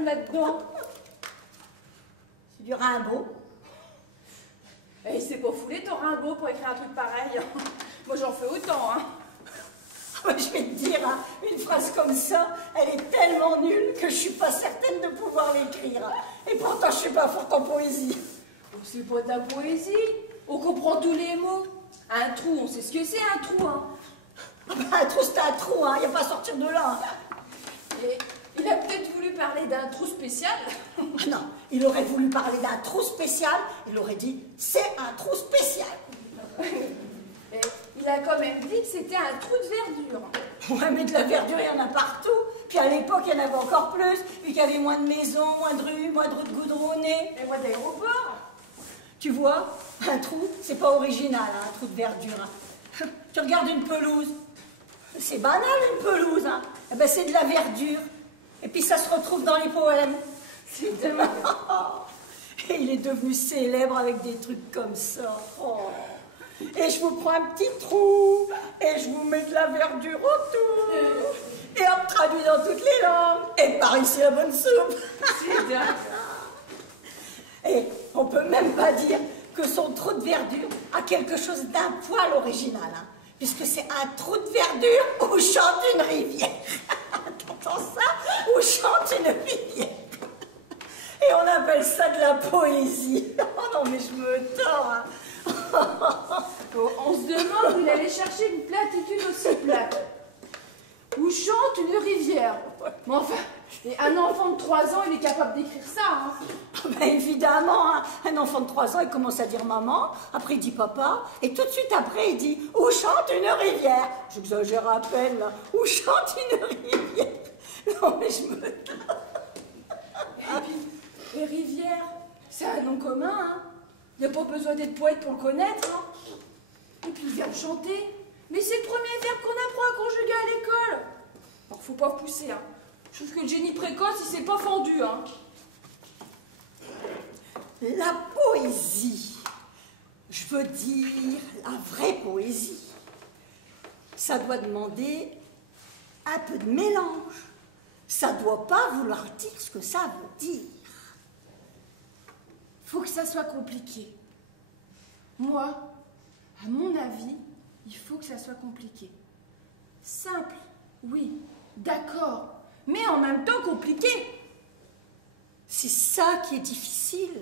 drôle là-dedans? C'est du Rimbaud. Et c'est pas foulé ton Rimbaud pour écrire un truc pareil. Moi j'en fais autant, hein. Je vais te dire, hein, une phrase comme ça, elle est tellement nulle que je suis pas certaine de pouvoir l'écrire. Et pourtant, je suis pas forte en poésie. Oh, c'est pas de la poésie. On comprend tous les mots. Un trou, on sait ce que c'est un trou, hein. Un trou, c'est un trou, hein. Il n'y a pas à sortir de là. Et il a peut-être voulu parler d'un trou spécial. Non, il aurait voulu parler d'un trou spécial. Il aurait dit, c'est un trou spécial. Et il a quand même dit que c'était un trou de verdure. Ouais, mais de la verdure, il y en a partout. Puis à l'époque, il y en avait encore plus, vu qu'il y avait moins de maisons, moins de rues goudronnées. Et moins d'aéroports. Tu vois, un trou, c'est pas original, hein, un trou de verdure. Hein. Tu regardes une pelouse. C'est banal, une pelouse. Hein. Eh ben, c'est de la verdure. Et puis ça se retrouve dans les poèmes. C'est tellement... Et il est devenu célèbre avec des trucs comme ça. Oh. Et je vous prends un petit trou, et je vous mets de la verdure autour, et on traduit dans toutes les langues, et par ici la bonne soupe. C'est dingue. Et on peut même pas dire que son trou de verdure a quelque chose d'un poil original, hein, puisque c'est un trou de verdure où chante une rivière. T'entends ça? Où chante une rivière. Et on appelle ça de la poésie. Oh non mais je me tords, hein. On se demande où il allait chercher une platitude aussi plate. Où chante une rivière. Mais enfin, et un enfant de 3 ans, il est capable d'écrire ça. Hein. Ben évidemment, hein. Un enfant de 3 ans, il commence à dire maman, après il dit papa, et tout de suite après il dit où chante une rivière. J'exagère à peine là. Où chante une rivière. Non mais je me... Et puis, les rivières, c'est un nom commun, hein. Il n'y a pas besoin d'être poète pour le connaître, hein. Et puis le verbe chanter, mais c'est le premier verbe qu'on apprend à conjuguer à l'école. Alors faut pas pousser, hein. Je trouve que le génie précoce, il s'est pas fendu, hein. La poésie, je veux dire la vraie poésie, ça doit demander un peu de mélange. Ça doit pas vouloir dire ce que ça veut dire. Faut que ça soit compliqué. Moi, à mon avis, il faut que ça soit compliqué. Simple, oui, d'accord, mais en même temps compliqué. C'est ça qui est difficile,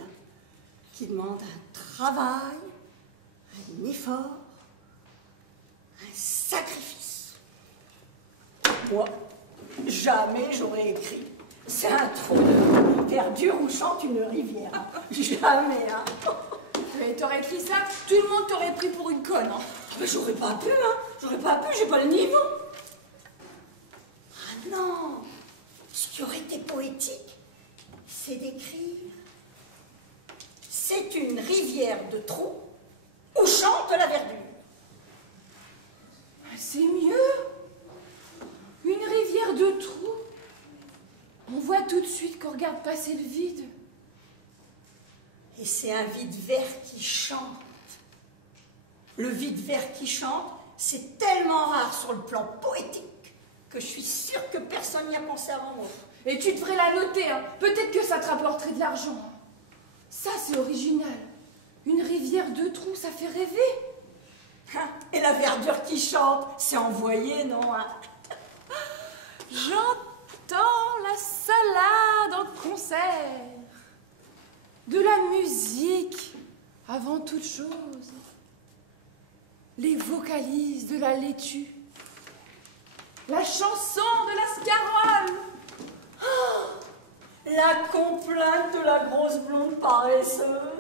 qui demande un travail, un effort, un sacrifice. Moi, jamais j'aurais écrit. C'est un trou de verdure où chante une rivière. Jamais, hein. Mais t'aurais écrit ça, tout le monde t'aurait pris pour une conne. Hein. Mais j'aurais pas pu, hein. J'aurais pas pu, j'ai pas le niveau. Ah non. Ce qui aurait été poétique, c'est d'écrire. C'est une rivière de trous où chante la verdure. C'est mieux. Une rivière de trous. On voit tout de suite qu'on regarde passer le vide. Et c'est un vide vert qui chante. Le vide vert qui chante, c'est tellement rare sur le plan poétique que je suis sûre que personne n'y a pensé avant moi. Et tu devrais la noter, hein. Peut-être que ça te rapporterait de l'argent. Ça, c'est original. Une rivière de trous, ça fait rêver. Et la verdure qui chante, c'est envoyé, non, hein? J'entends la salade en concert. De la musique, avant toute chose. Les vocalises de la laitue. La chanson de la scarole. Oh, la complainte de la grosse blonde paresseuse.